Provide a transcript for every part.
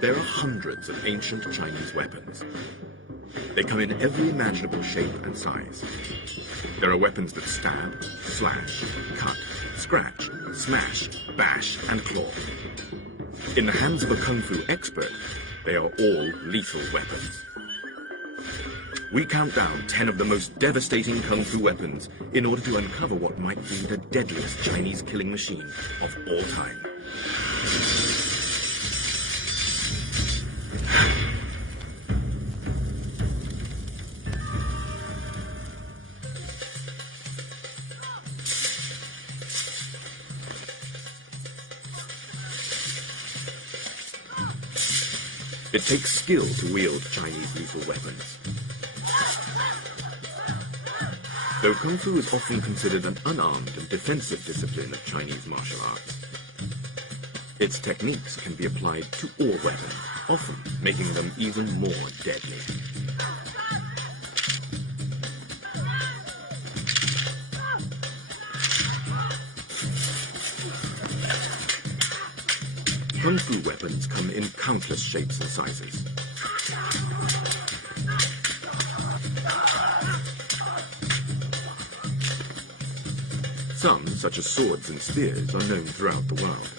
There are hundreds of ancient Chinese weapons. They come in every imaginable shape and size. There are weapons that stab, slash, cut, scratch, smash, bash, and claw. In the hands of a kung fu expert, they are all lethal weapons. We count down 10 of the most devastating kung fu weapons in order to uncover what might be the deadliest Chinese killing machine of all time. It takes skill to wield Chinese lethal weapons. Though Kung Fu is often considered an unarmed and defensive discipline of Chinese martial arts, its techniques can be applied to all weapons, often making them even more deadly. Kung Fu weapons come in countless shapes and sizes. Some, such as swords and spears, are known throughout the world.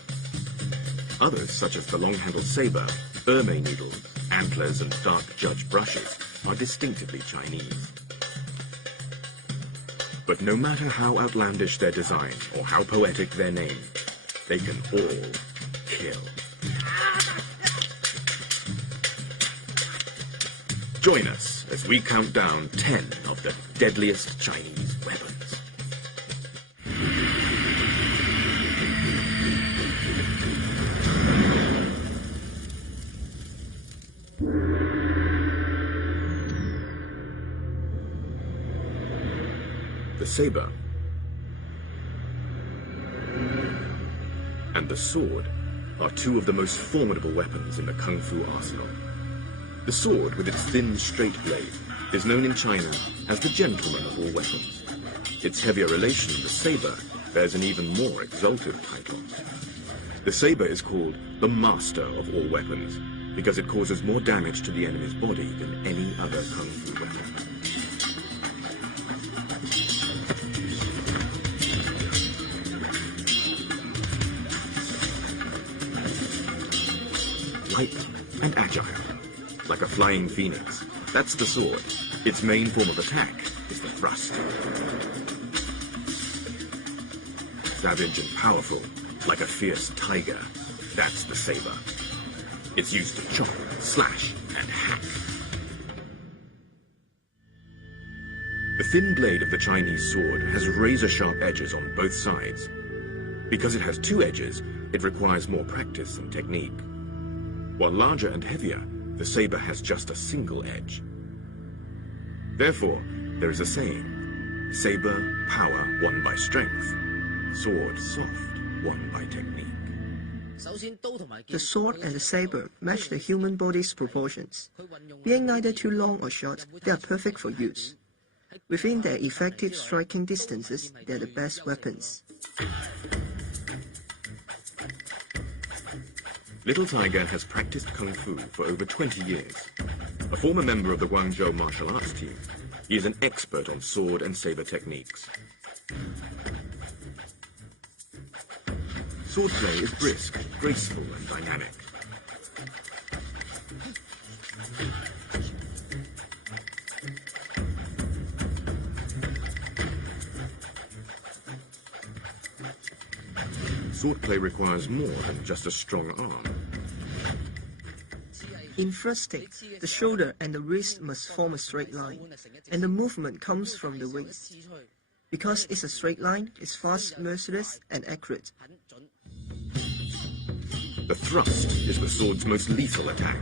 Others, such as the long-handled saber, ermine needles, antlers, and dark judge brushes, are distinctively Chinese. But no matter how outlandish their design or how poetic their name, they can all kill. Join us as we count down 10 of the deadliest Chinese weapons. The saber and the sword are two of the most formidable weapons in the Kung Fu arsenal. The sword, with its thin, straight blade, is known in China as the gentleman of all weapons. Its heavier relation, the saber, bears an even more exalted title. The saber is called the master of all weapons because it causes more damage to the enemy's body than any other Kung Fu weapon. Light and agile, like a flying phoenix. That's the sword. Its main form of attack is the thrust. Savage and powerful, like a fierce tiger. That's the saber. It's used to chop, slash, and hack. The thin blade of the Chinese sword has razor-sharp edges on both sides. Because it has two edges, it requires more practice and technique. While larger and heavier, the saber has just a single edge. Therefore, there is a saying, saber, power won by strength, sword, soft, won by technique. The sword and the saber match the human body's proportions. Being neither too long or short, they are perfect for use. Within their effective striking distances, they are the best weapons. Little Tiger has practiced Kung Fu for over 20 years. A former member of the Guangzhou martial arts team, he is an expert on sword and saber techniques. Swordplay is brisk, graceful, and dynamic. Swordplay requires more than just a strong arm. In thrusting, the shoulder and the wrist must form a straight line, and the movement comes from the waist. Because it's a straight line, it's fast, merciless, and accurate. The thrust is the sword's most lethal attack.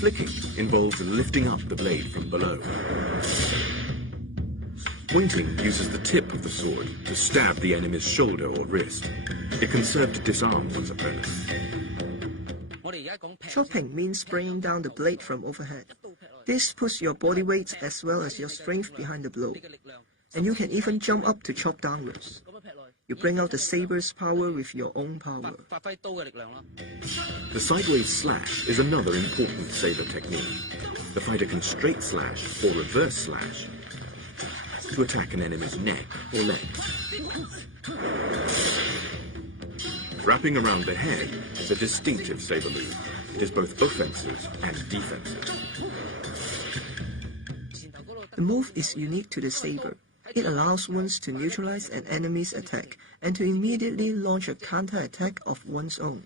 Flicking involves lifting up the blade from below. Pointing uses the tip of the sword to stab the enemy's shoulder or wrist. It can serve to disarm one's opponent. Chopping means bringing down the blade from overhead. This puts your body weight as well as your strength behind the blow. And you can even jump up to chop downwards. You bring out the saber's power with your own power. The sideways slash is another important saber technique. The fighter can straight slash or reverse slash to attack an enemy's neck or legs. Wrapping around the head is a distinctive saber move. It is both offensive and defensive. The move is unique to the saber. It allows one to neutralize an enemy's attack and to immediately launch a counter-attack of one's own.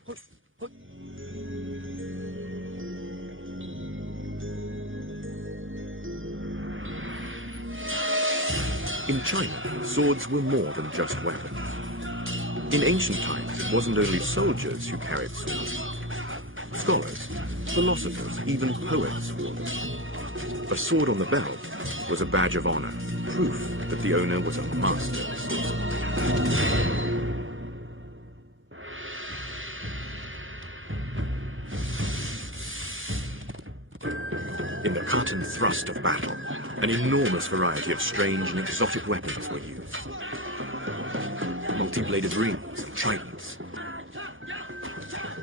In China, swords were more than just weapons. In ancient times, it wasn't only soldiers who carried swords. Scholars, philosophers, even poets wore them. A sword on the belt was a badge of honor, proof that the owner was a master swordsman. In the cut and thrust of battle, an enormous variety of strange and exotic weapons were used. Multi-bladed rings and tridents,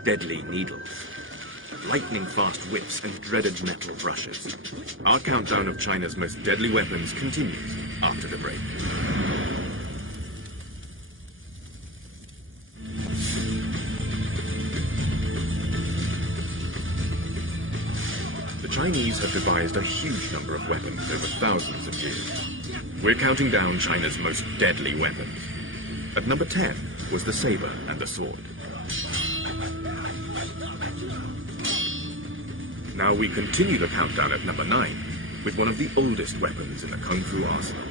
deadly needles, lightning-fast whips and dreaded metal brushes. Our countdown of China's most deadly weapons continues after the break. The Chinese have devised a huge number of weapons over thousands of years. We're counting down China's most deadly weapons. At number 10 was the saber and the sword. Now we continue the countdown at number 9 with one of the oldest weapons in the Kung Fu arsenal.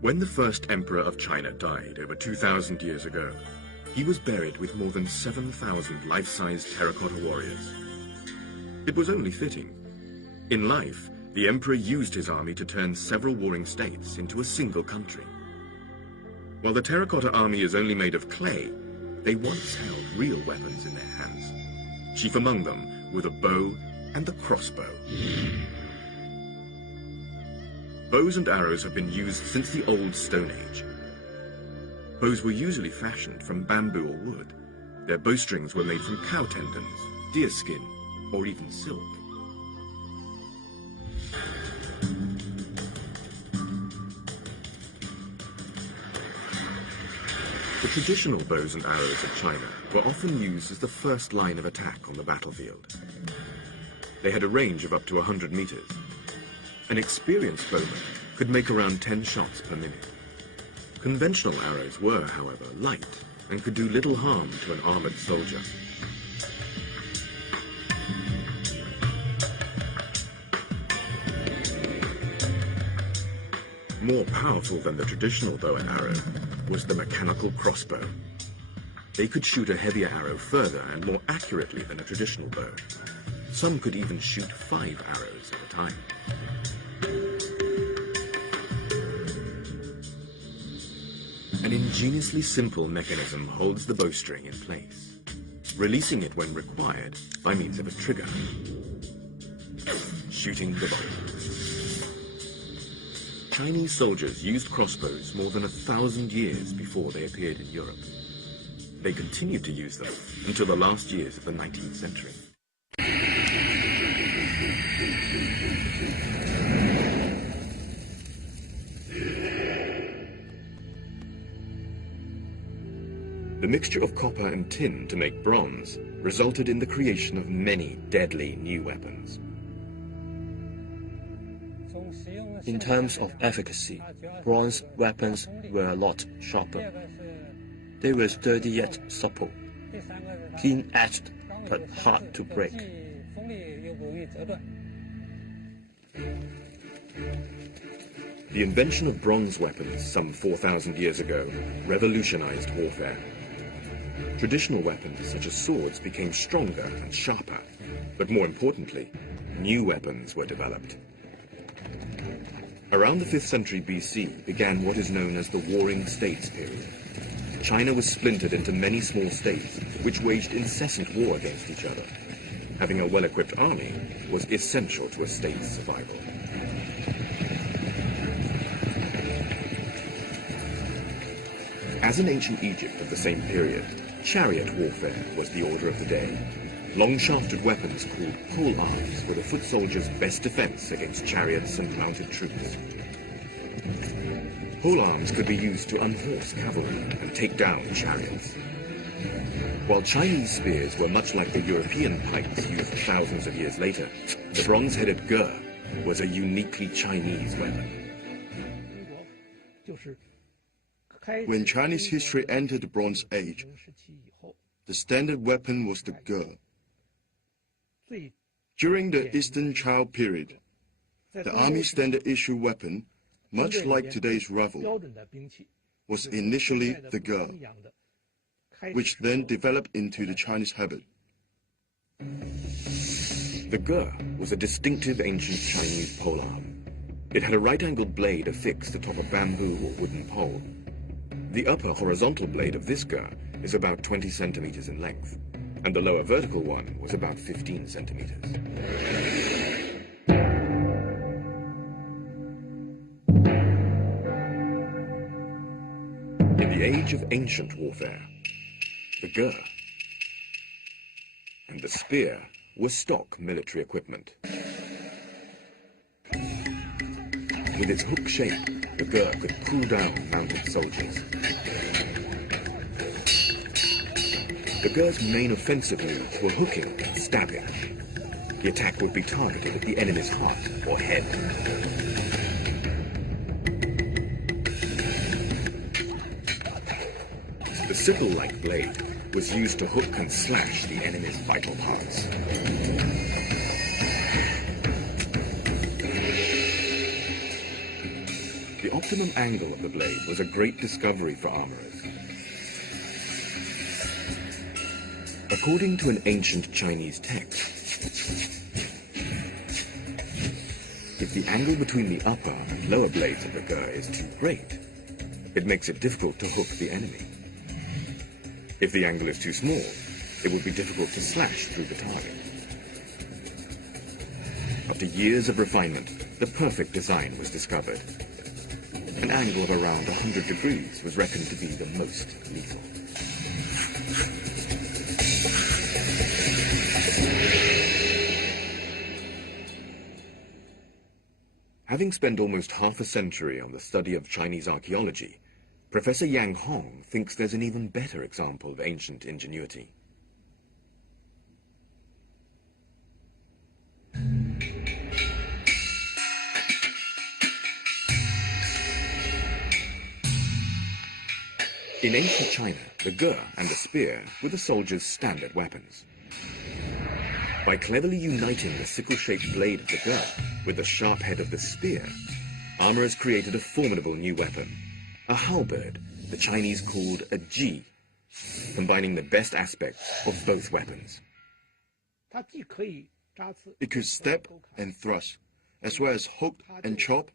When the first emperor of China died over 2,000 years ago, he was buried with more than 7,000 life-size terracotta warriors. It was only fitting. In life, the emperor used his army to turn several warring states into a single country. While the terracotta army is only made of clay, they once held real weapons in their hands. Chief among them were the bow and the crossbow. Bows and arrows have been used since the Old Stone Age. Bows were usually fashioned from bamboo or wood. Their bowstrings were made from cow tendons, deer skin, or even silk. The traditional bows and arrows of China were often used as the first line of attack on the battlefield. They had a range of up to 100 meters. An experienced bowman could make around 10 shots per minute. Conventional arrows were, however, light and could do little harm to an armored soldier. More powerful than the traditional bow and arrow was the mechanical crossbow. They could shoot a heavier arrow further and more accurately than a traditional bow. Some could even shoot 5 arrows at a time. An ingeniously simple mechanism holds the bowstring in place, releasing it when required by means of a trigger. Shooting the bolt. Chinese soldiers used crossbows more than 1,000 years before they appeared in Europe. They continued to use them until the last years of the 19th century. The mixture of copper and tin to make bronze resulted in the creation of many deadly new weapons. In terms of efficacy, bronze weapons were a lot sharper. They were sturdy yet supple, keen-edged but hard to break. The invention of bronze weapons some 4,000 years ago revolutionized warfare. Traditional weapons such as swords became stronger and sharper, but more importantly, new weapons were developed. Around the 5th century BC began what is known as the Warring States period. China was splintered into many small states which waged incessant war against each other. having a well-equipped army was essential to a state's survival. As in ancient Egypt of the same period, chariot warfare was the order of the day. Long-shafted weapons called pole arms were the foot soldiers' best defense against chariots and mounted troops. Pole arms could be used to unhorse cavalry and take down chariots. While Chinese spears were much like the European pikes used thousands of years later, the bronze-headed ge was a uniquely Chinese weapon. When Chinese history entered the Bronze Age, the standard weapon was the ge. During the Eastern Chao period, the army standard issue weapon, much like today's rifle, was initially the ge, which then developed into the Chinese habit. The ge was a distinctive ancient Chinese polearm. It had a right-angled blade affixed atop a bamboo or wooden pole. The upper horizontal blade of this ge is about 20 centimeters in length, and the lower vertical one was about 15 centimeters. In the age of ancient warfare, the ge and the spear were stock military equipment. With its hook shape, the ge could pull down mounted soldiers. The ge's main offensive moves were hooking and stabbing. The attack would be targeted at the enemy's heart or head. The sickle-like blade was used to hook and slash the enemy's vital parts. The optimum angle of the blade was a great discovery for armorers. According to an ancient Chinese text, if the angle between the upper and lower blades of the ge is too great, it makes it difficult to hook the enemy. If the angle is too small, it will be difficult to slash through the target. After years of refinement, the perfect design was discovered. An angle of around 100 degrees was reckoned to be the most lethal. Having spent almost half a century on the study of Chinese archaeology, Professor Yang Hong thinks there's an even better example of ancient ingenuity. In ancient China, the ge and the spear were the soldiers' standard weapons. By cleverly uniting the sickle-shaped blade of the ge with the sharp head of the spear, armorers created a formidable new weapon, a halberd the Chinese called a ji, combining the best aspects of both weapons. It could stab and thrust, as well as hook and chop.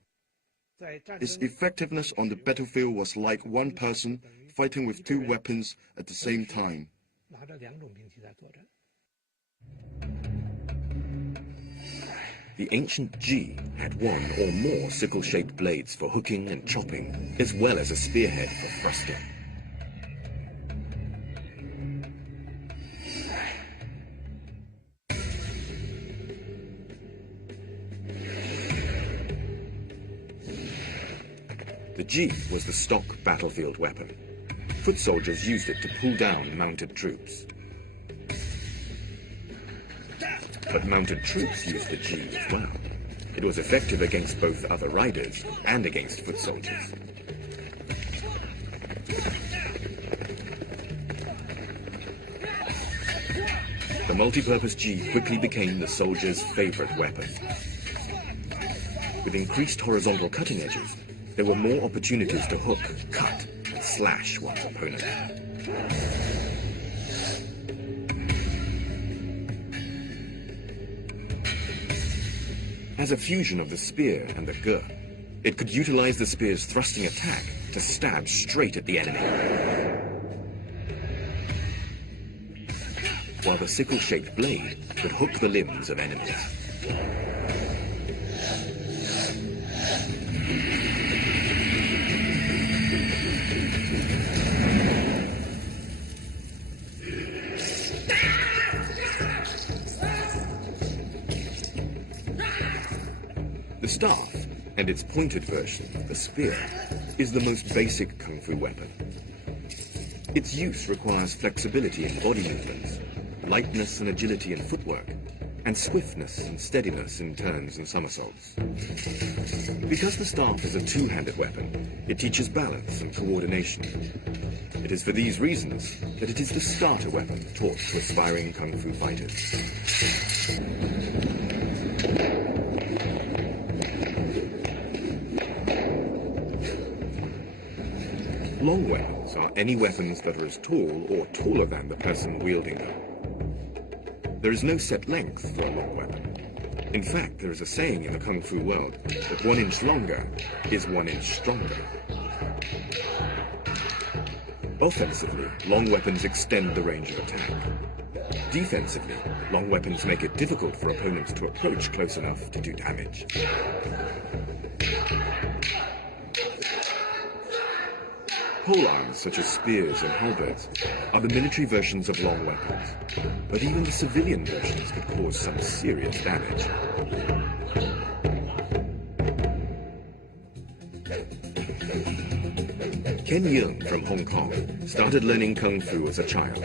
Its effectiveness on the battlefield was like one person fighting with two weapons at the same time. The ancient ji had one or more sickle-shaped blades for hooking and chopping, as well as a spearhead for thrusting. The ji was the stock battlefield weapon. Foot soldiers used it to pull down mounted troops. But mounted troops used the ji as well. It was effective against both other riders and against foot soldiers. The multi-purpose ji quickly became the soldier's favorite weapon. With increased horizontal cutting edges, there were more opportunities to hook, cut, and slash one's opponent. As a fusion of the spear and the ge, it could utilize the spear's thrusting attack to stab straight at the enemy. while the sickle-shaped blade could hook the limbs of enemies. The staff, and its pointed version, the spear, is the most basic kung fu weapon. Its use requires flexibility in body movements, lightness and agility in footwork, and swiftness and steadiness in turns and somersaults. Because the staff is a two-handed weapon, it teaches balance and coordination. It is for these reasons that it is the starter weapon taught to aspiring kung fu fighters. Long weapons are any weapons that are as tall or taller than the person wielding them. There is no set length for a long weapon. In fact, there is a saying in the kung fu world that 1 inch longer is 1 inch stronger. Offensively, long weapons extend the range of attack. Defensively, long weapons make it difficult for opponents to approach close enough to do damage. Polearms, such as spears and halberds, are the military versions of long weapons, but even the civilian versions could cause some serious damage. Ken Yeung from Hong Kong started learning kung fu as a child.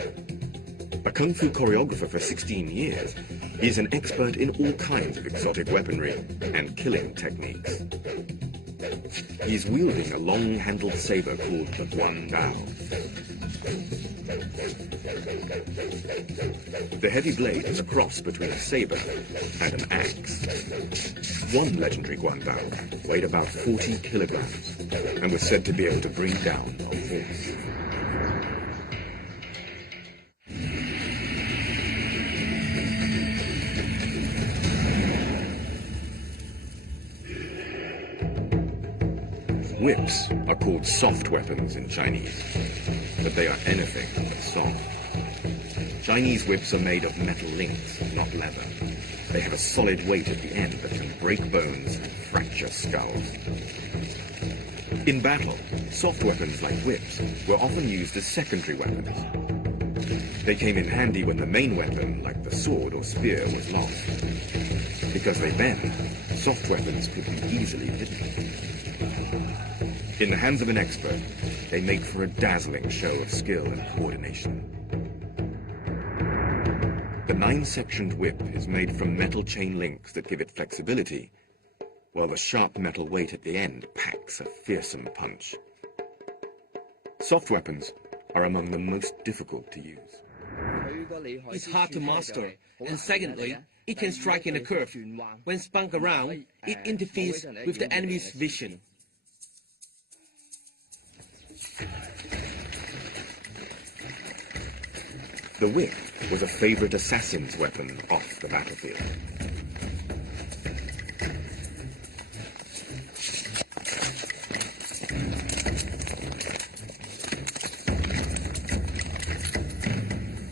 A kung fu choreographer for 16 years, he is an expert in all kinds of exotic weaponry and killing techniques. He is wielding a long-handled saber called the guandao. The heavy blade is a cross between a saber and an axe. One legendary guandao weighed about 40 kilograms and was said to be able to bring down a horse. Whips are called soft weapons in Chinese, but they are anything but soft. Chinese whips are made of metal links, not leather. They have a solid weight at the end that can break bones and fracture skulls. In battle, soft weapons like whips were often used as secondary weapons. They came in handy when the main weapon, like the sword or spear, was lost. Because they bend, soft weapons could be easily hidden. In the hands of an expert, they make for a dazzling show of skill and coordination. The 9-sectioned whip is made from metal chain links that give it flexibility, while the sharp metal weight at the end packs a fearsome punch. Soft weapons are among the most difficult to use. It's hard to master, and secondly, it can strike in a curve. When spun around, it interferes with the enemy's vision. The whip was a favorite assassin's weapon off the battlefield.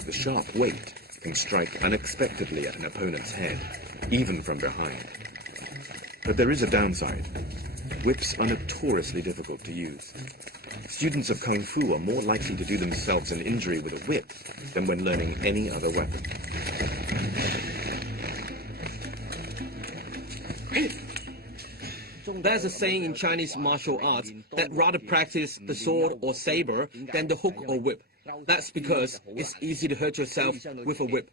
The sharp weight can strike unexpectedly at an opponent's head, even from behind. But there is a downside. Whips are notoriously difficult to use. Students of kung fu are more likely to do themselves an injury with a whip than when learning any other weapon. There's a saying in Chinese martial arts that rather practice the sword or saber than the hook or whip. That's because it's easy to hurt yourself with a whip.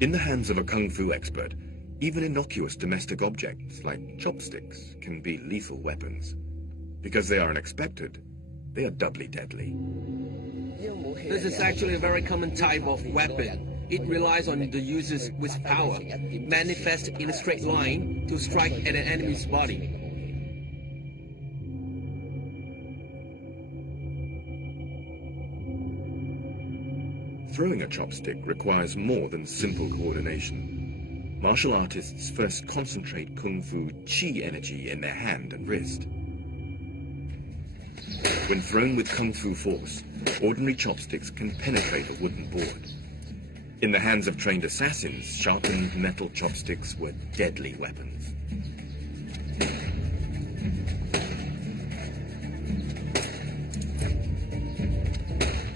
In the hands of a kung fu expert, even innocuous domestic objects like chopsticks can be lethal weapons. Because they are unexpected, they are doubly deadly. This is actually a very common type of weapon. It relies on the user's willpower. It manifests in a straight line to strike at an enemy's body. Throwing a chopstick requires more than simple coordination. martial artists first concentrate kung fu qi energy in their hand and wrist. When thrown with kung fu force, ordinary chopsticks can penetrate a wooden board. In the hands of trained assassins, sharpened metal chopsticks were deadly weapons.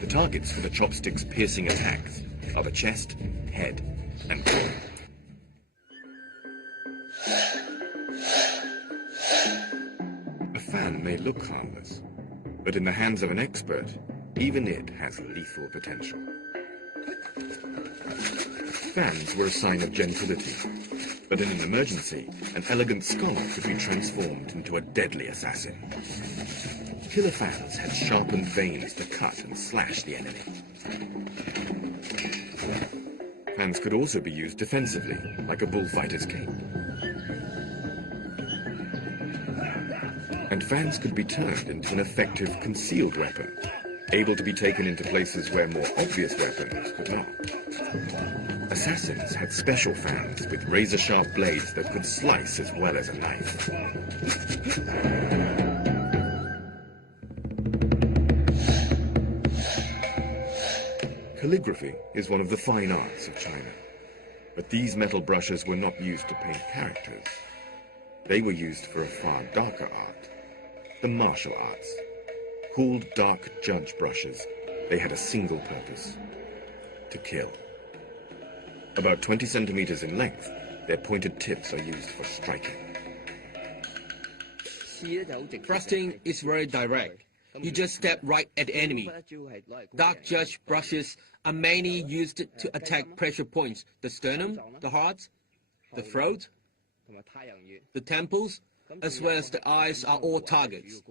The targets for the chopsticks' piercing attacks are the chest, head, and jaw. A fan may look harmless, but in the hands of an expert, even it has lethal potential. Fans were a sign of gentility, but in an emergency, an elegant scholar could be transformed into a deadly assassin. Killer fans had sharpened veins to cut and slash the enemy. Fans could also be used defensively, like a bullfighter's cape. And fans could be turned into an effective concealed weapon, able to be taken into places where more obvious weapons could not. Assassins had special fans with razor-sharp blades that could slice as well as a knife. Calligraphy is one of the fine arts of China, but these metal brushes were not used to paint characters. They were used for a far darker art, the martial arts. Called dark judge brushes, they had a single purpose: to kill. About 20 centimeters in length, their pointed tips are used for striking. Thrusting is very direct. You just step right at the enemy. Dark judge brushes are mainly used to attack pressure points: the sternum, the heart, the throat, the temples, as well as the eyes are all targets.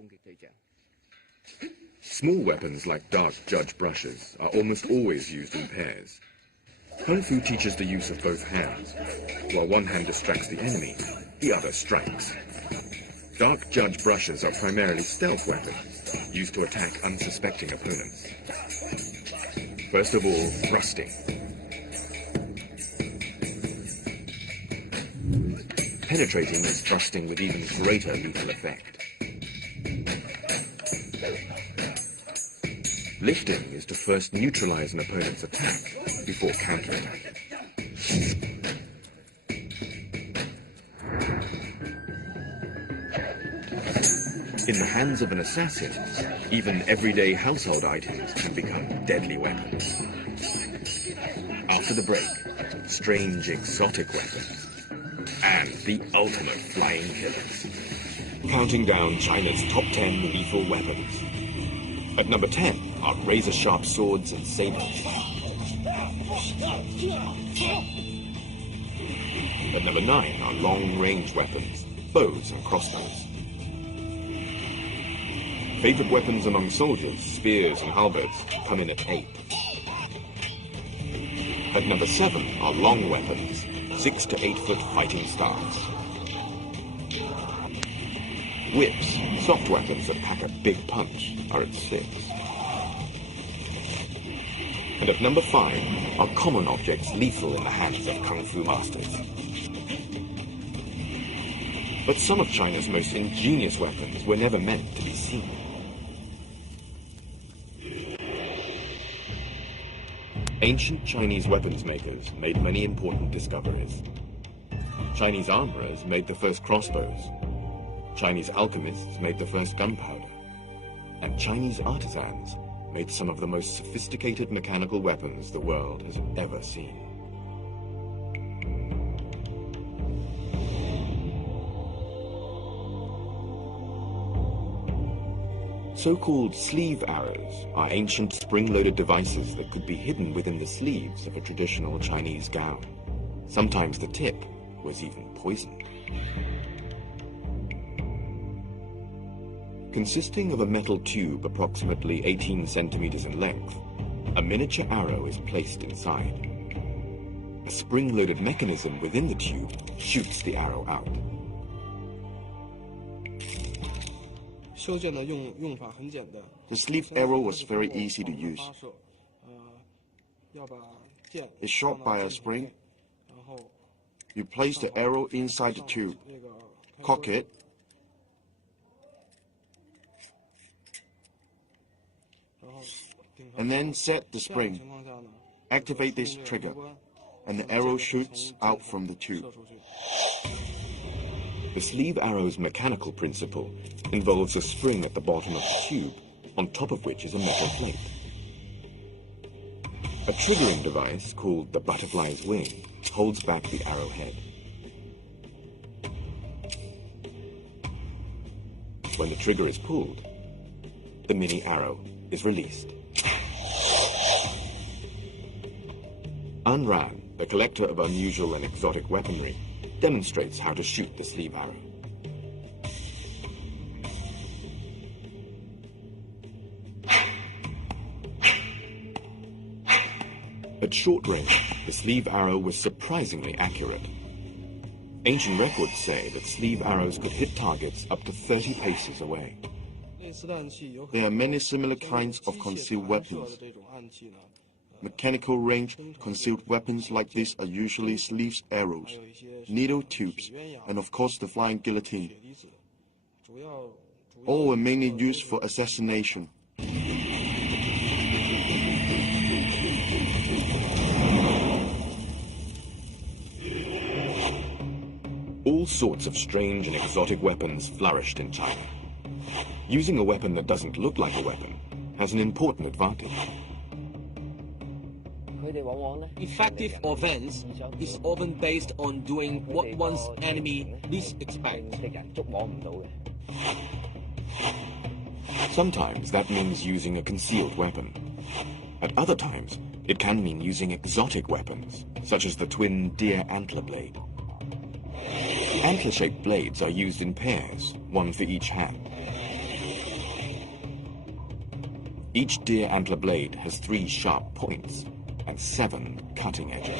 Small weapons like dark judge brushes are almost always used in pairs. Kung Fu teaches the use of both hands. While one hand distracts the enemy, the other strikes. Dark judge brushes are primarily stealth weapons, used to attack unsuspecting opponents. First of all, thrusting. Penetrating is thrusting with even greater lethal effect. Lifting is to first neutralize an opponent's attack before counterattacking. In the hands of an assassin, even everyday household items can become deadly weapons. After the break, strange exotic weapons, and the ultimate flying killers. Counting down China's top 10 lethal weapons. At number 10 are razor-sharp swords and sabers. At number 9 are long-range weapons, bows and crossbows. Favorite weapons among soldiers, spears and halberds, come in at 8. At number 7 are long weapons, 6 to 8 foot fighting staffs. Whips, soft weapons that pack a big punch, are at 6. And at number 5 are common objects lethal in the hands of Kung Fu masters. But some of China's most ingenious weapons were never meant to be seen. Ancient Chinese weapons makers made many important discoveries. Chinese armorers made the first crossbows. Chinese alchemists made the first gunpowder. And Chinese artisans made some of the most sophisticated mechanical weapons the world has ever seen. So-called sleeve arrows are ancient spring-loaded devices that could be hidden within the sleeves of a traditional Chinese gown. Sometimes the tip was even poisoned. Consisting of a metal tube approximately 18 centimeters in length, a miniature arrow is placed inside. A spring-loaded mechanism within the tube shoots the arrow out. The sleeve arrow was very easy to use. It's shot by a spring, You place the arrow inside the tube, cock it, and then set the spring. Activate this trigger, and the arrow shoots out from the tube. The sleeve arrow's mechanical principle involves a spring at the bottom of the tube, on top of which is a metal plate. A triggering device, called the butterfly's wing, holds back the arrowhead. When the trigger is pulled, the mini arrow is released. Unran, the collector of unusual and exotic weaponry, demonstrates how to shoot the sleeve arrow. At short range, the sleeve arrow was surprisingly accurate. Ancient records say that sleeve arrows could hit targets up to 30 paces away. There are many similar kinds of concealed weapons. Mechanical range concealed weapons like this are usually sleeves arrows, needle tubes, and of course the flying guillotine. All were mainly used for assassination. All sorts of strange and exotic weapons flourished in China. Using a weapon that doesn't look like a weapon has an important advantage. Effective offense is often based on doing what one's enemy least expects. Sometimes that means using a concealed weapon. At other times, it can mean using exotic weapons, such as the twin deer antler blade. Antler-shaped blades are used in pairs, one for each hand. Each deer antler blade has 3 sharp points and 7 cutting edges.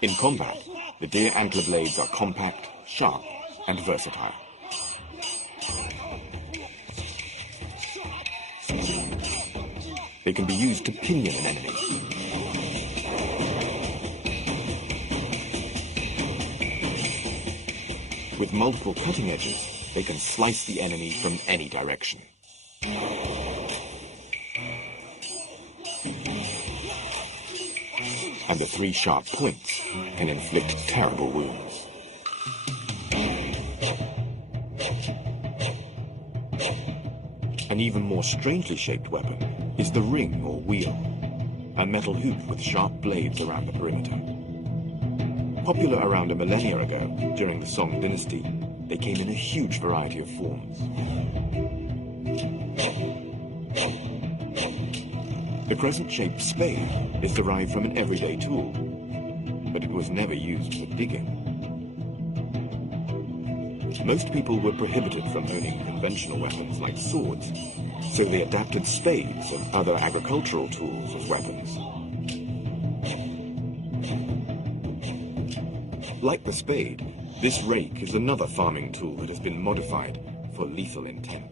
In combat, the deer antler blades are compact, sharp, and versatile. They can be used to pinion an enemy. With multiple cutting edges, they can slice the enemy from any direction. And the 3 sharp points can inflict terrible wounds. An even more strangely shaped weapon is the ring or wheel, a metal hoop with sharp blades around the perimeter. Popular around a millennia ago, during the Song dynasty, they came in a huge variety of forms. The crescent-shaped spade is derived from an everyday tool, but it was never used for digging. Most people were prohibited from owning conventional weapons like swords, so they adapted spades and other agricultural tools as weapons. Like the spade, this rake is another farming tool that has been modified for lethal intent.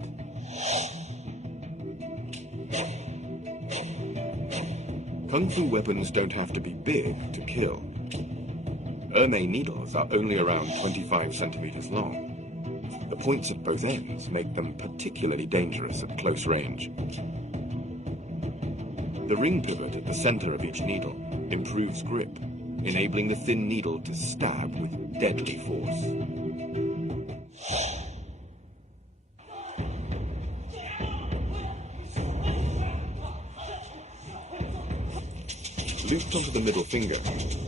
Kung Fu weapons don't have to be big to kill. Ermei needles are only around 25 centimeters long. The points at both ends make them particularly dangerous at close range. The ring pivot at the center of each needle improves grip, enabling the thin needle to stab with deadly force. Looped onto the middle finger,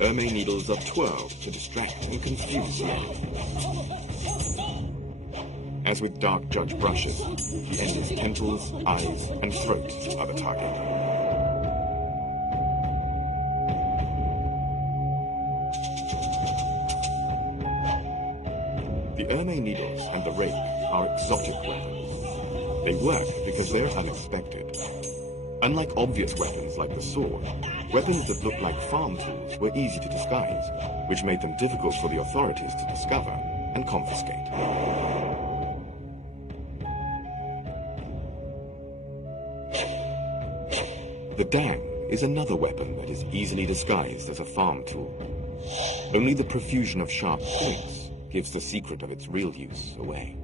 ermei needles are twirled to distract and confuse the enemy. As with dark judge brushes, the enemy's temples, eyes, and throat are the target. The ermei needles and the rake are exotic weapons. They work because they're unexpected. Unlike obvious weapons like the sword, weapons that look like farm tools were easy to disguise, which made them difficult for the authorities to discover and confiscate. The dang is another weapon that is easily disguised as a farm tool. Only the profusion of sharp points gives the secret of its real use away.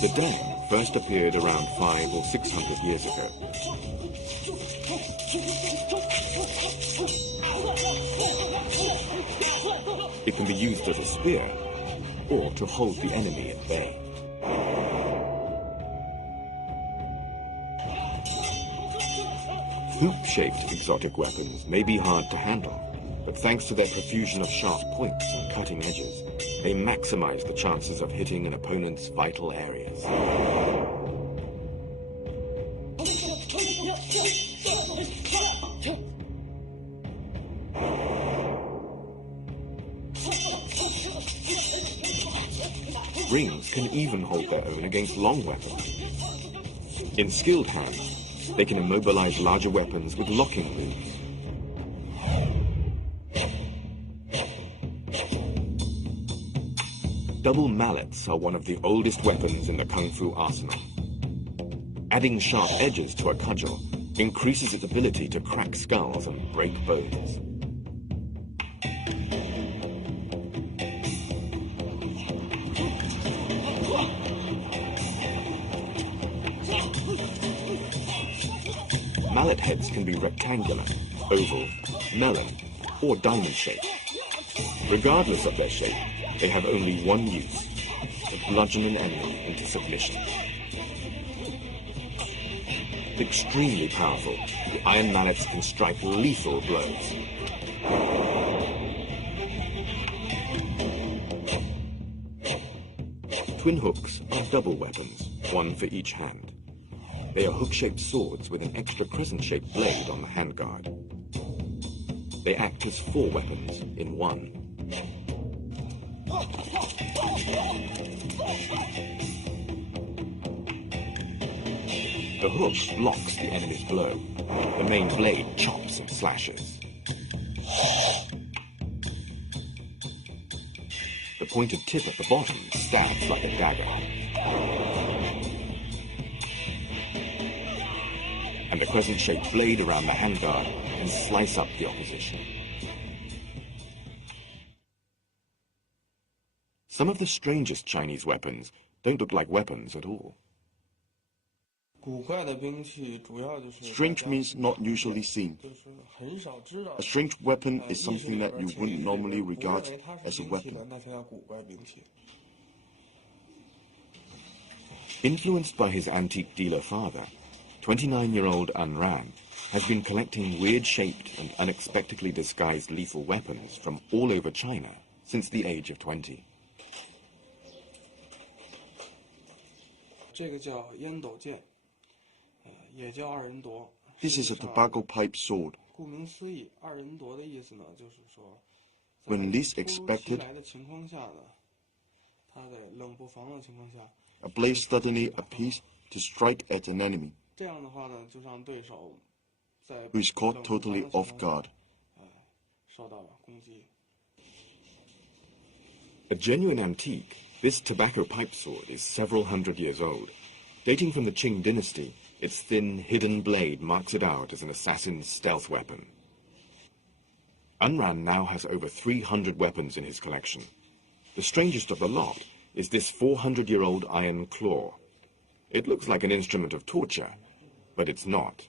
The dang first appeared around 500 or 600 years ago. It can be used as a spear or to hold the enemy at bay. Hoop-shaped exotic weapons may be hard to handle, but thanks to their profusion of sharp points and cutting edges, they maximize the chances of hitting an opponent's vital areas. Rings can even hold their own against long weapons. In skilled hands, they can immobilize larger weapons with locking moves. Double mallets are one of the oldest weapons in the Kung Fu arsenal. Adding sharp edges to a cudgel increases its ability to crack skulls and break bones. Mallet heads can be rectangular, oval, melon, or diamond-shaped. Regardless of their shape, they have only one use: to bludgeon an enemy into submission. Extremely powerful, the iron mallets can strike lethal blows. Twin hooks are double weapons, one for each hand. They are hook-shaped swords with an extra crescent-shaped blade on the handguard. They act as 4 weapons in one. The hook blocks the enemy's blow. The main blade chops and slashes. The pointed tip at the bottom stabs like a dagger. And the crescent-shaped blade around the handguard can slice up the opposition. Some of the strangest Chinese weapons don't look like weapons at all. Strange means not usually seen. A strange weapon is something that you wouldn't normally regard as a weapon. Influenced by his antique dealer father, 29-year-old Unarmed has been collecting weird-shaped and unexpectedly disguised lethal weapons from all over China since the age of 20. This is a tobacco pipe sword. When least expected, a blade suddenly appears to strike at an enemy who is caught totally off guard. A genuine antique, this tobacco pipe sword is several hundred years old. Dating from the Qing dynasty, its thin, hidden blade marks it out as an assassin's stealth weapon. Unran now has over 300 weapons in his collection. The strangest of the lot is this 400-year-old iron claw. It looks like an instrument of torture, but it's not.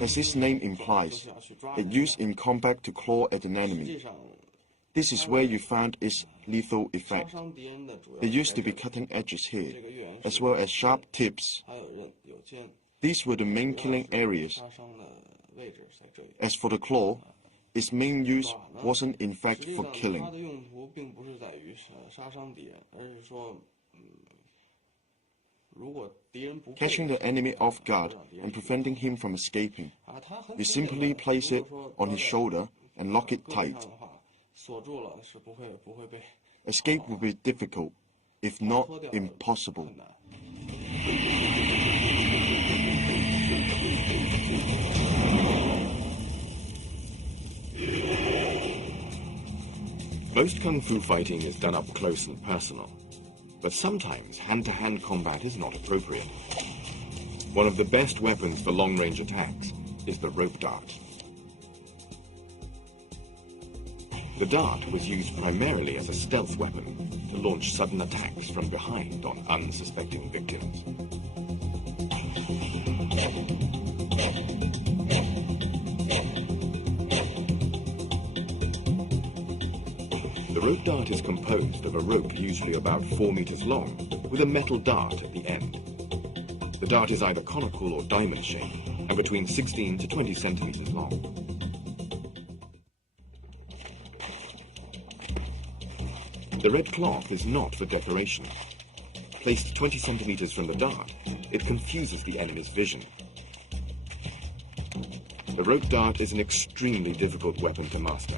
As its name implies, it's used in combat to claw at an enemy. This is where you found its lethal effect. There used to be cutting edges here, as well as sharp tips. These were the main killing areas. As for the claw, its main use wasn't in fact for killing. Catching the enemy off guard and preventing him from escaping. You simply place it on his shoulder and lock it tight. Escape would be difficult, if not impossible. Most kung fu fighting is done up close and personal, but sometimes hand-to-hand combat is not appropriate. One of the best weapons for long-range attacks is the rope dart. The dart was used primarily as a stealth weapon to launch sudden attacks from behind on unsuspecting victims. The rope dart is composed of a rope usually about 4 meters long with a metal dart at the end. The dart is either conical or diamond shaped and between 16 to 20 centimeters long. The red cloth is not for decoration. Placed 20 centimeters from the dart, it confuses the enemy's vision. The rope dart is an extremely difficult weapon to master.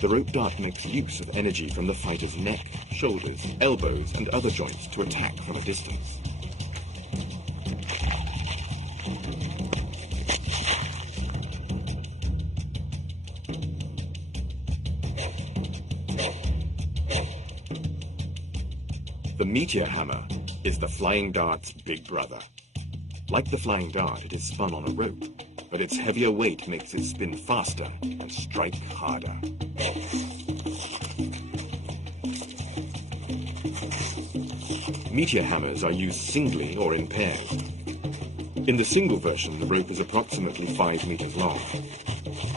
The rope dart makes use of energy from the fighter's neck, shoulders, elbows, and other joints to attack from a distance. The meteor hammer is the flying dart's big brother. Like the flying dart, it is spun on a rope, but its heavier weight makes it spin faster and strike harder. Meteor hammers are used singly or in pairs. In the single version, the rope is approximately 5 meters long.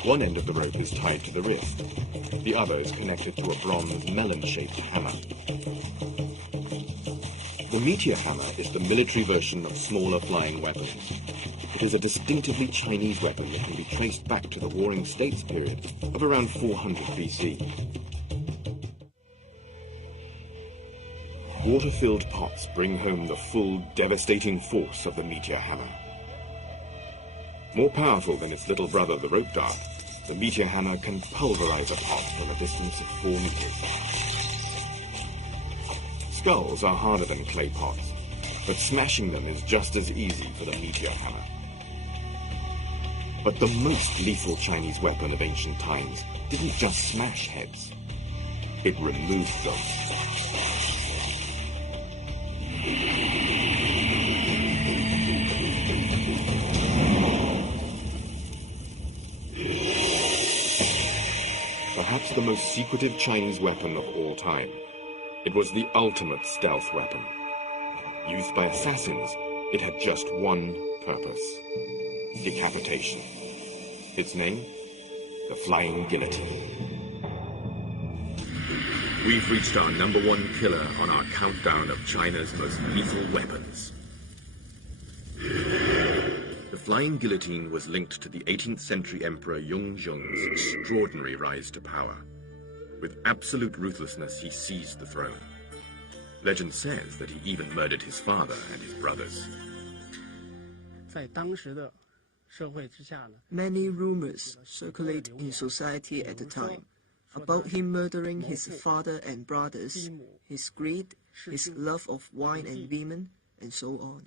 One end of the rope is tied to the wrist. The other is connected to a bronze melon-shaped hammer. The meteor hammer is the military version of smaller flying weapons. It is a distinctively Chinese weapon that can be traced back to the Warring States period of around 400 BC. Water-filled pots bring home the full, devastating force of the meteor hammer. More powerful than its little brother, the rope dart, the meteor hammer can pulverize a pot from a distance of 4 meters. Skulls are harder than clay pots, but smashing them is just as easy for the meteor hammer. But the most lethal Chinese weapon of ancient times didn't just smash heads, it removed them. Perhaps the most secretive Chinese weapon of all time. It was the ultimate stealth weapon. Used by assassins, it had just one purpose: decapitation. Its name? The Flying Guillotine. We've reached our #1 killer on our countdown of China's most lethal weapons. The Flying Guillotine was linked to the 18th century Emperor Yongzheng's extraordinary rise to power. With absolute ruthlessness, he seized the throne. Legend says that he even murdered his father and his brothers. Many rumors circulate in society at the time about him murdering his father and brothers, his greed, his love of wine and women, and so on.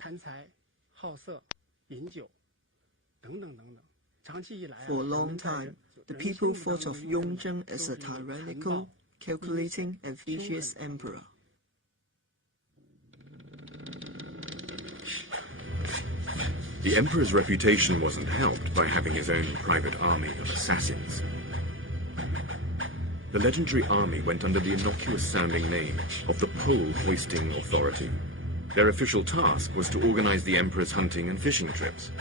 For a long time, the people thought of Yongzheng as a tyrannical, calculating, and vicious emperor. The emperor's reputation wasn't helped by having his own private army of assassins. The legendary army went under the innocuous-sounding name of the Pole-Hoisting Authority. Their official task was to organize the emperor's hunting and fishing trips,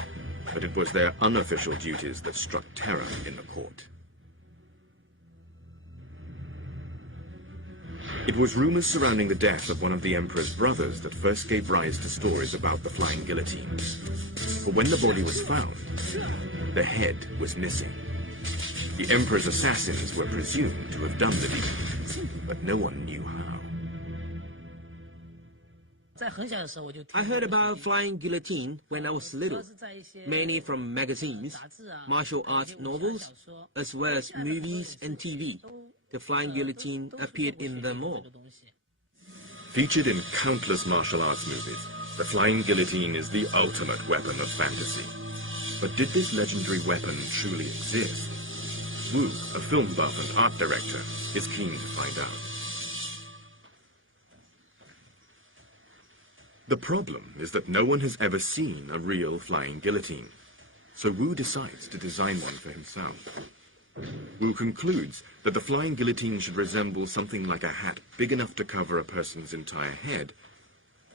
but it was their unofficial duties that struck terror in the court. It was rumors surrounding the death of one of the emperor's brothers that first gave rise to stories about the Flying Guillotine. For when the body was found, the head was missing. The emperor's assassins were presumed to have done the deed, but no one knew how. I heard about Flying Guillotine when I was little, mainly from magazines, martial arts novels, as well as movies and TV. The Flying Guillotine appeared in them all. Featured in countless martial arts movies, the Flying Guillotine is the ultimate weapon of fantasy. But did this legendary weapon truly exist? Wu, a film buff and art director, is keen to find out. The problem is that no one has ever seen a real flying guillotine, so Wu decides to design one for himself. Wu concludes that the flying guillotine should resemble something like a hat big enough to cover a person's entire head,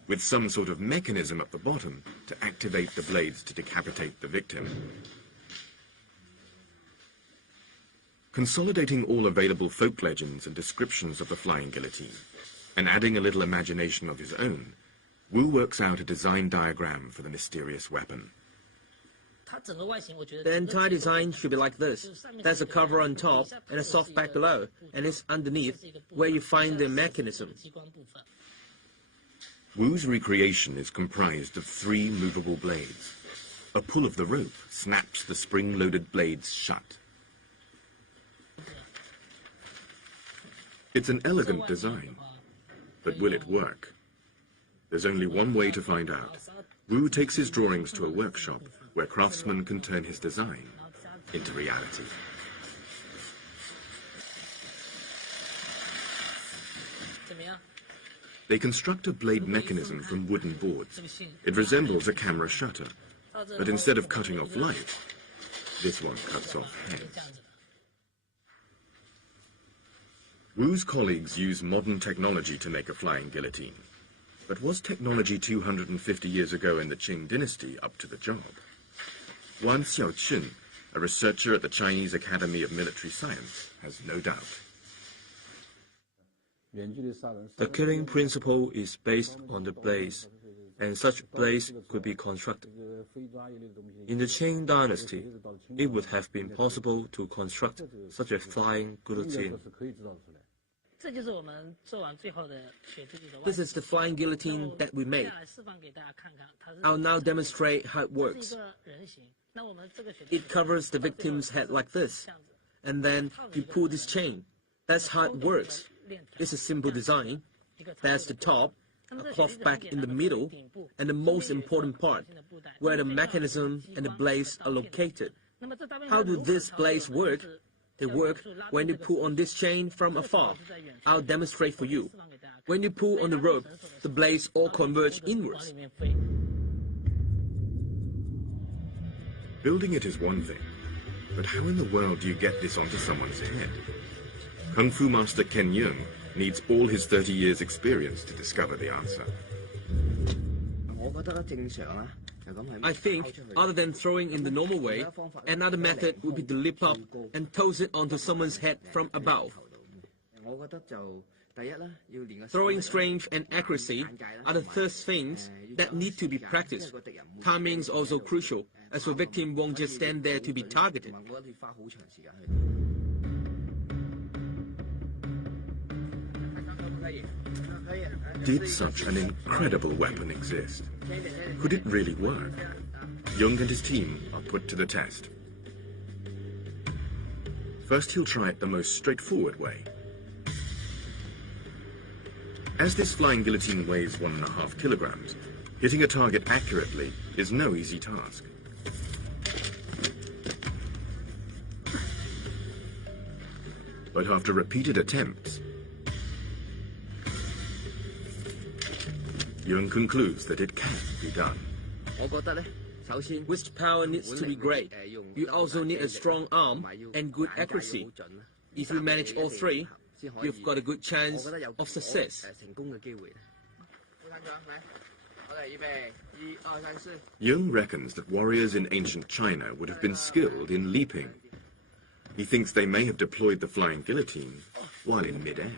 with some sort of mechanism at the bottom to activate the blades to decapitate the victim. Consolidating all available folk legends and descriptions of the flying guillotine, and adding a little imagination of his own, Wu works out a design diagram for the mysterious weapon. The entire design should be like this. There's a cover on top and a soft back below, and it's underneath where you find the mechanism. Wu's recreation is comprised of 3 movable blades. A pull of the rope snaps the spring-loaded blades shut. It's an elegant design, but will it work? There's only one way to find out. Wu takes his drawings to a workshop where craftsmen can turn his design into reality. They construct a blade mechanism from wooden boards. It resembles a camera shutter, but instead of cutting off light, this one cuts off heads. Wu's colleagues use modern technology to make a flying guillotine. But was technology 250 years ago in the Qing dynasty up to the job? Wan Xiaoqun, a researcher at the Chinese Academy of Military Science, has no doubt. The killing principle is based on the blades, and such blades could be constructed. In the Qing dynasty, it would have been possible to construct such a flying guillotine. This is the flying guillotine that we made. I'll now demonstrate how it works. It covers the victim's head like this, and then you pull this chain. That's how it works. It's a simple design. There's the top, a cloth back in the middle, and the most important part, where the mechanism and the blades are located. How do these blades work? They work when you pull on this chain from afar. I'll demonstrate for you. When you pull on the rope, the blades all converge inwards. Building it is one thing, but how in the world do you get this onto someone's head? Kung Fu master Ken Yeung needs all his 30 years' experience to discover the answer. I think, other than throwing in the normal way, another method would be to lift up and toss it onto someone's head from above. Throwing strength and accuracy are the first things that need to be practiced. Timing is also crucial, as the victim won't just stand there to be targeted. Did such an incredible weapon exist? Could it really work? Yeung and his team are put to the test. First, he'll try it the most straightforward way. As this flying guillotine weighs 1.5 kilograms, hitting a target accurately is no easy task. But after repeated attempts, Yeung concludes that it can be done. Which power needs to be great. You also need a strong arm and good accuracy. If you manage all 3, you've got a good chance of success. Yeung reckons that warriors in ancient China would have been skilled in leaping. He thinks they may have deployed the flying guillotine while in mid-air.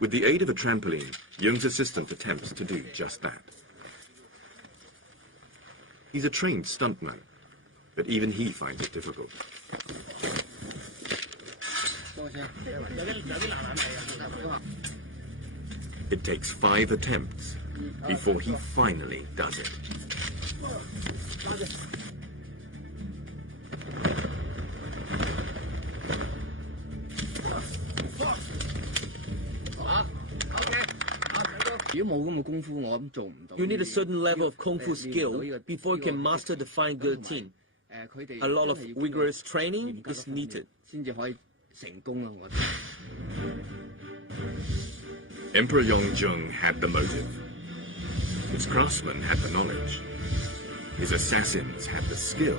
With the aid of a trampoline, Yeung's assistant attempts to do just that. He's a trained stuntman, but even he finds it difficult. It takes 5 attempts before he finally does it. You need a certain level of kung fu skill before you can master the flying guillotine. A lot of rigorous training is needed. Emperor Yongzheng had the motive. His craftsmen had the knowledge. His assassins had the skill.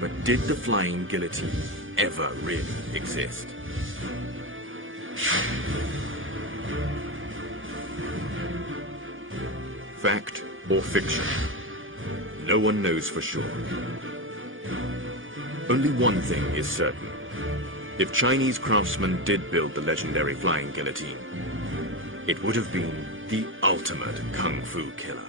But did the flying guillotine ever really exist? Fact or fiction? No one knows for sure. Only one thing is certain. If Chinese craftsmen did build the legendary flying guillotine, it would have been the ultimate kung fu killer.